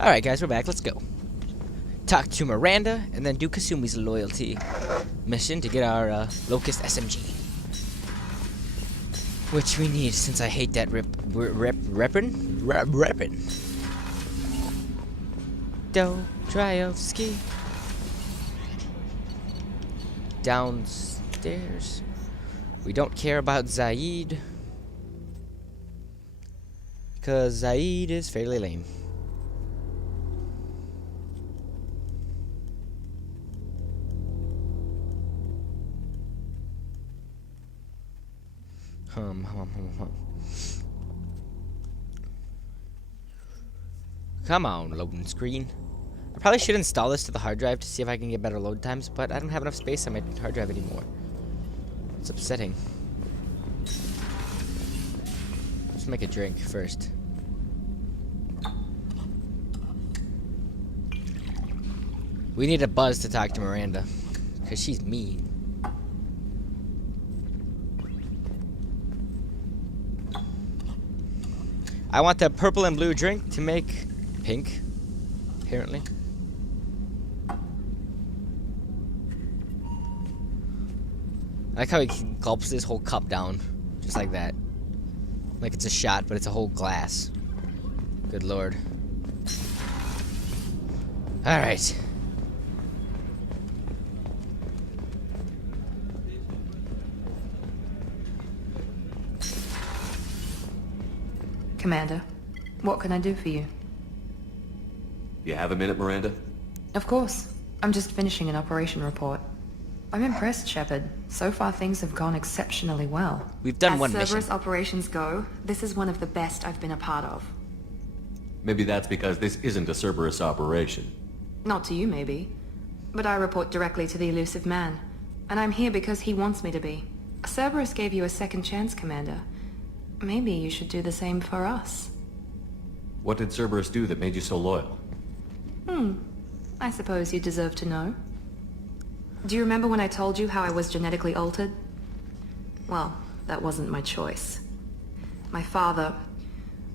Alright guys, we're back. Let's go. Talk to Miranda, and then do Kasumi's loyalty mission to get our Locust SMG. Which we need, since I hate that reppin'. Dostoevsky. Downstairs. We don't care about Zaid. Because Zaid is fairly lame. Come on, loading screen. I probably should install this to the hard drive to see if I can get better load times, but I don't have enough space on my hard drive anymore. It's upsetting. Let's make a drink first. We need a buzz to talk to Miranda, because she's mean. I want the purple and blue drink to make pink, apparently. I like how he gulps this whole cup down, just like that. Like it's a shot, but it's a whole glass. Good lord. Alright. Commander, what can I do for you? You have a minute, Miranda? Of course. I'm just finishing an operation report. I'm impressed, Shepard. So far things have gone exceptionally well. We've done one mission. As Cerberus operations go, this is one of the best I've been a part of. Maybe that's because this isn't a Cerberus operation. Not to you, maybe. But I report directly to the elusive man. And I'm here because he wants me to be. Cerberus gave you a second chance, Commander. Maybe you should do the same for us. What did Cerberus do that made you so loyal? I suppose you deserve to know. Do you remember when I told you how I was genetically altered? Well, that wasn't my choice. My father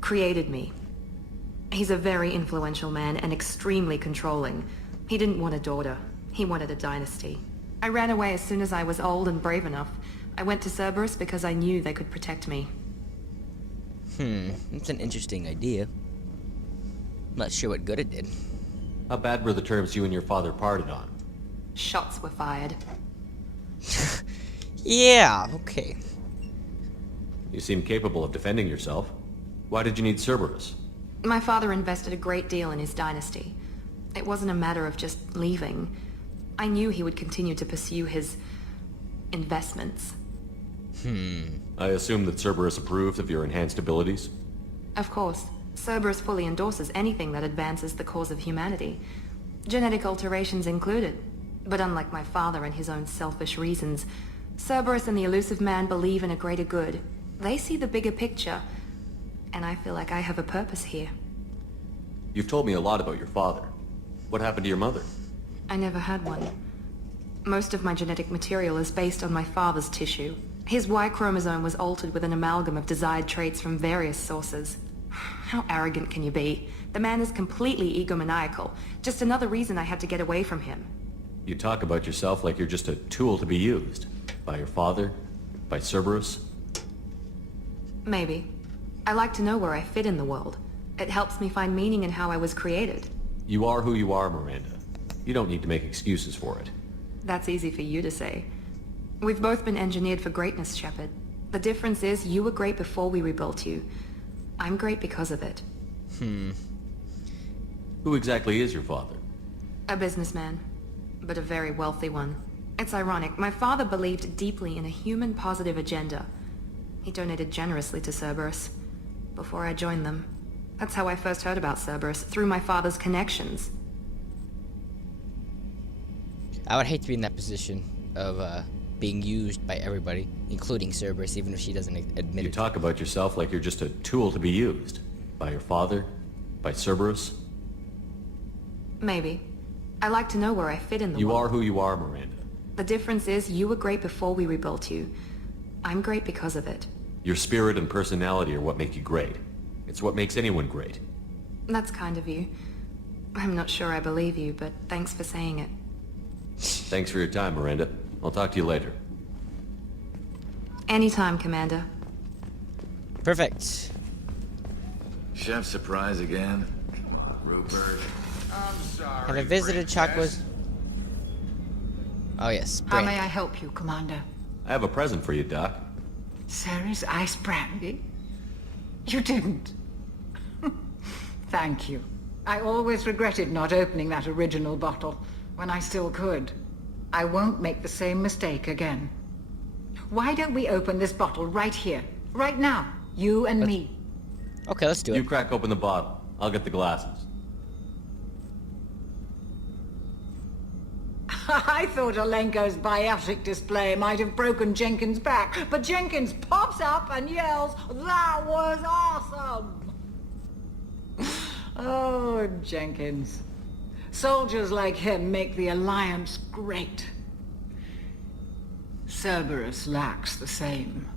created me. He's a very influential man and extremely controlling. He didn't want a daughter. He wanted a dynasty. I ran away as soon as I was old and brave enough. I went to Cerberus because I knew they could protect me. That's an interesting idea. Not sure what good it did. How bad were the terms you and your father parted on? Shots were fired. Yeah, okay. You seem capable of defending yourself. Why did you need Cerberus? My father invested a great deal in his dynasty. It wasn't a matter of just leaving. I knew he would continue to pursue his investments. I assume that Cerberus approved of your enhanced abilities? Of course. Cerberus fully endorses anything that advances the cause of humanity. Genetic alterations included. But unlike my father and his own selfish reasons, Cerberus and the elusive man believe in a greater good. They see the bigger picture, and I feel like I have a purpose here. You've told me a lot about your father. What happened to your mother? I never had one. Most of my genetic material is based on my father's tissue. His Y chromosome was altered with an amalgam of desired traits from various sources. How arrogant can you be? The man is completely egomaniacal. Just another reason I had to get away from him. You talk about yourself like you're just a tool to be used. By your father? By Cerberus? Maybe. I like to know where I fit in the world. It helps me find meaning in how I was created. You are who you are, Miranda. You don't need to make excuses for it. That's easy for you to say. We've both been engineered for greatness, Shepard. The difference is you were great before we rebuilt you. I'm great because of it. Who exactly is your father? A businessman, but a very wealthy one. It's ironic. My father believed deeply in a human-positive agenda. He donated generously to Cerberus before I joined them. That's how I first heard about Cerberus, through my father's connections. I would hate to be in that position of being used by everybody, including Cerberus, even if she doesn't admit You it. talk about yourself like you're just a tool to be used. By your father? By Cerberus? Maybe. I like to know where I fit in the You world. are who you are, Miranda. The difference is you were great before we rebuilt you. I'm great because of it. Your spirit and personality are what make you great. It's what makes anyone great. That's kind of you. I'm not sure I believe you, but thanks for saying it. Thanks for your time, Miranda. I'll talk to you later. Anytime, Commander. Perfect. Chef surprise again? Rupert? I'm sorry. Have I visited Princess. Chakwa's? Oh yes, How may Brand. I help you, Commander? I have a present for you, Doc. Sarah's ice brandy? You didn't. Thank you. I always regretted not opening that original bottle when I still could. I won't make the same mistake again. Why don't we open this bottle right here, right now? You and me. Okay, let's do You it. crack open the bottle. I'll get the glasses. I thought Olenko's biotic display might have broken Jenkins' back, but Jenkins pops up and yells, "That was awesome!" Oh, Jenkins. Soldiers like him make the Alliance great. Cerberus lacks the same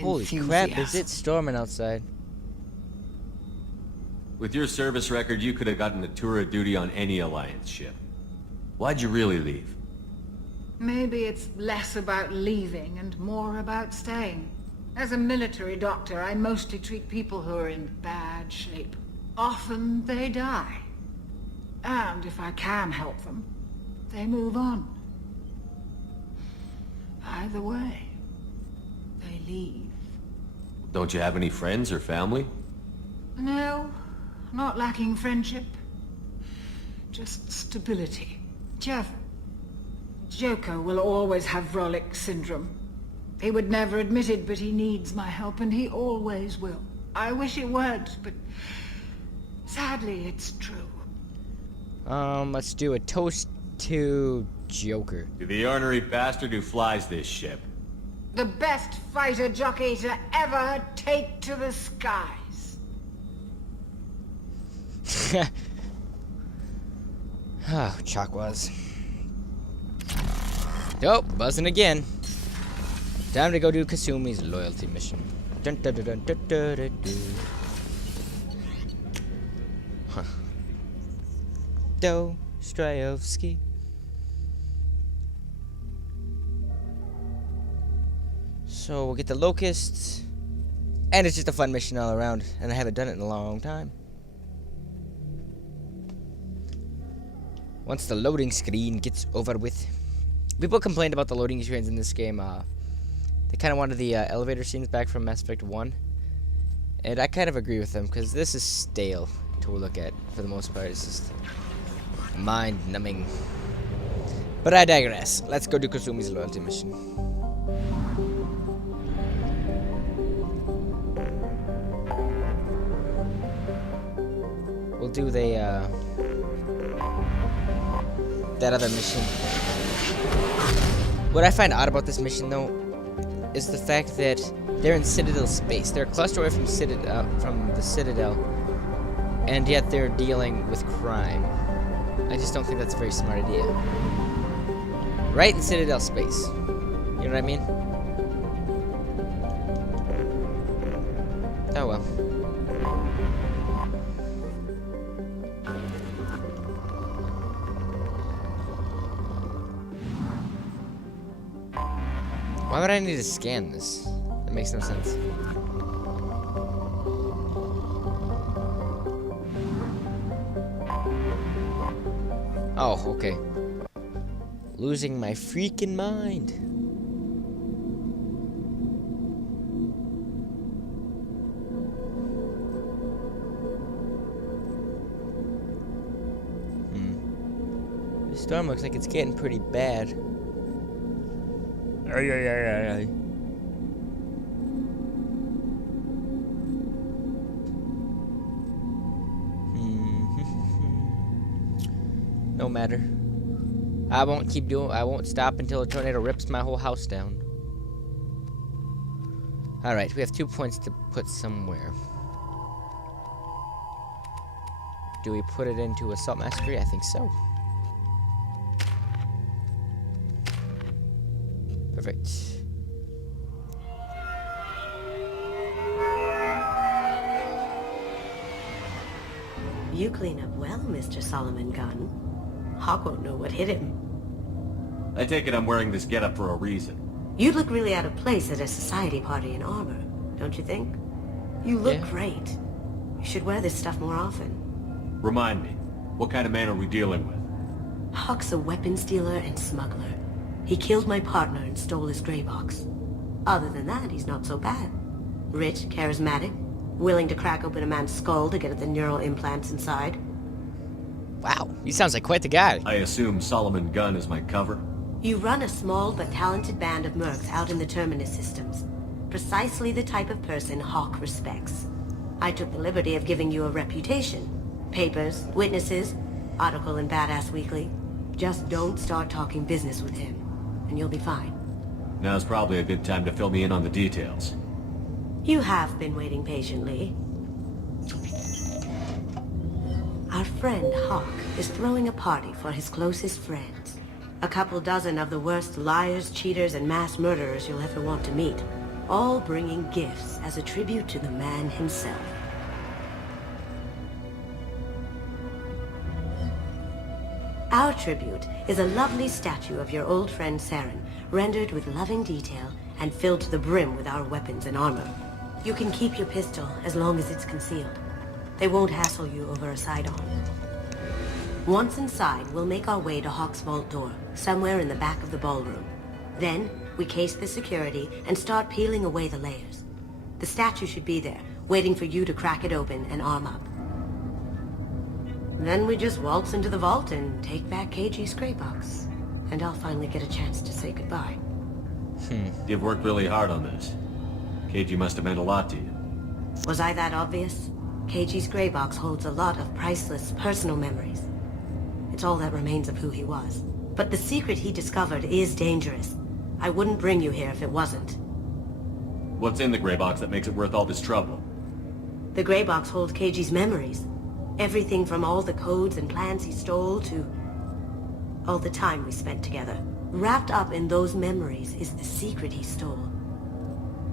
Holy crap, is it storming outside? With your service record, you could have gotten a tour of duty on any Alliance ship. Why'd you really leave? Maybe it's less about leaving and more about staying. As a military doctor, I mostly treat people who are in bad shape. Often they die. And if I can help them, they move on. Either way, they leave. Don't you have any friends or family? No, not lacking friendship. Just stability. Jeff, Joko will always have Vrolic syndrome. He would never admit it, but he needs my help, and he always will. I wish it weren't, but sadly, it's true. Let's do a toast to Joker. To the ornery bastard who flies this ship. The best fighter jockey to ever take to the skies. Oh, Chakwas. Oh, buzzing again. Time to go do Kasumi's loyalty mission. Dun, dun, dun, dun, dun, dun, dun, dun. Huh. Dostoevsky. So we'll get the locusts, and it's just a fun mission all around, and I haven't done it in a long time. Once the loading screen gets over with. People complained about the loading screens in this game. They kind of wanted the elevator scenes back from Mass Effect 1. And I kind of agree with them, because this is stale to look at for the most part. It's just mind-numbing. But I digress. Let's go do Kasumi's loyalty mission. We'll do the, that other mission. What I find odd about this mission, though, is the fact that they're in Citadel space. They're a cluster away from the Citadel, and yet they're dealing with crime. I just don't think that's a very smart idea. Right in Citadel space. You know what I mean? Oh well. Why would I need to scan this? That makes no sense. Oh, okay. Losing my freaking mind. This storm looks like it's getting pretty bad. Ay, ay, ay, ay, ay. No matter. I won't stop until a tornado rips my whole house down. Alright, we have 2 points to put somewhere. Do we put it into Assault Mastery? I think so. Perfect. You clean up well, Mr. Solomon Gunn. Hawk won't know what hit him. I take it I'm wearing this getup for a reason. You'd look really out of place at a society party in armor, don't you think? You look Yeah. great. You should wear this stuff more often. Remind me, what kind of man are we dealing with? Hawk's a weapons dealer and smuggler. He killed my partner and stole his gray box. Other than that, he's not so bad. Rich, charismatic, willing to crack open a man's skull to get at the neural implants inside. Wow, he sounds like quite the guy. I assume Solomon Gunn is my cover? You run a small but talented band of mercs out in the Terminus systems. Precisely the type of person Hawk respects. I took the liberty of giving you a reputation. Papers, witnesses, article in Badass Weekly. Just don't start talking business with him, and you'll be fine. Now's probably a good time to fill me in on the details. You have been waiting patiently. Our friend Hawk is throwing a party for his closest friends. A couple dozen of the worst liars, cheaters, and mass murderers you'll ever want to meet. All bringing gifts as a tribute to the man himself. Our tribute is a lovely statue of your old friend Saren, rendered with loving detail and filled to the brim with our weapons and armor. You can keep your pistol as long as it's concealed. They won't hassle you over a sidearm. Once inside, we'll make our way to Hawk's vault door, somewhere in the back of the ballroom. Then, we case the security and start peeling away the layers. The statue should be there, waiting for you to crack it open and arm up. Then we just waltz into the vault and take back KG's gray box. And I'll finally get a chance to say goodbye. You've worked really hard on this. KG must have meant a lot to you. Was I that obvious? KG's gray box holds a lot of priceless personal memories. It's all that remains of who he was. But the secret he discovered is dangerous. I wouldn't bring you here if it wasn't. What's in the gray box that makes it worth all this trouble? The gray box holds KG's memories. Everything from all the codes and plans he stole to all the time we spent together. Wrapped up in those memories is the secret he stole.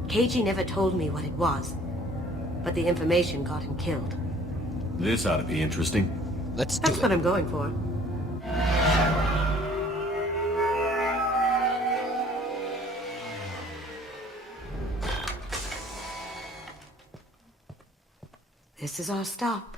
KG never told me what it was, but the information got him killed. This ought to be interesting. Let's do That's it. what I'm going for. This is our stop.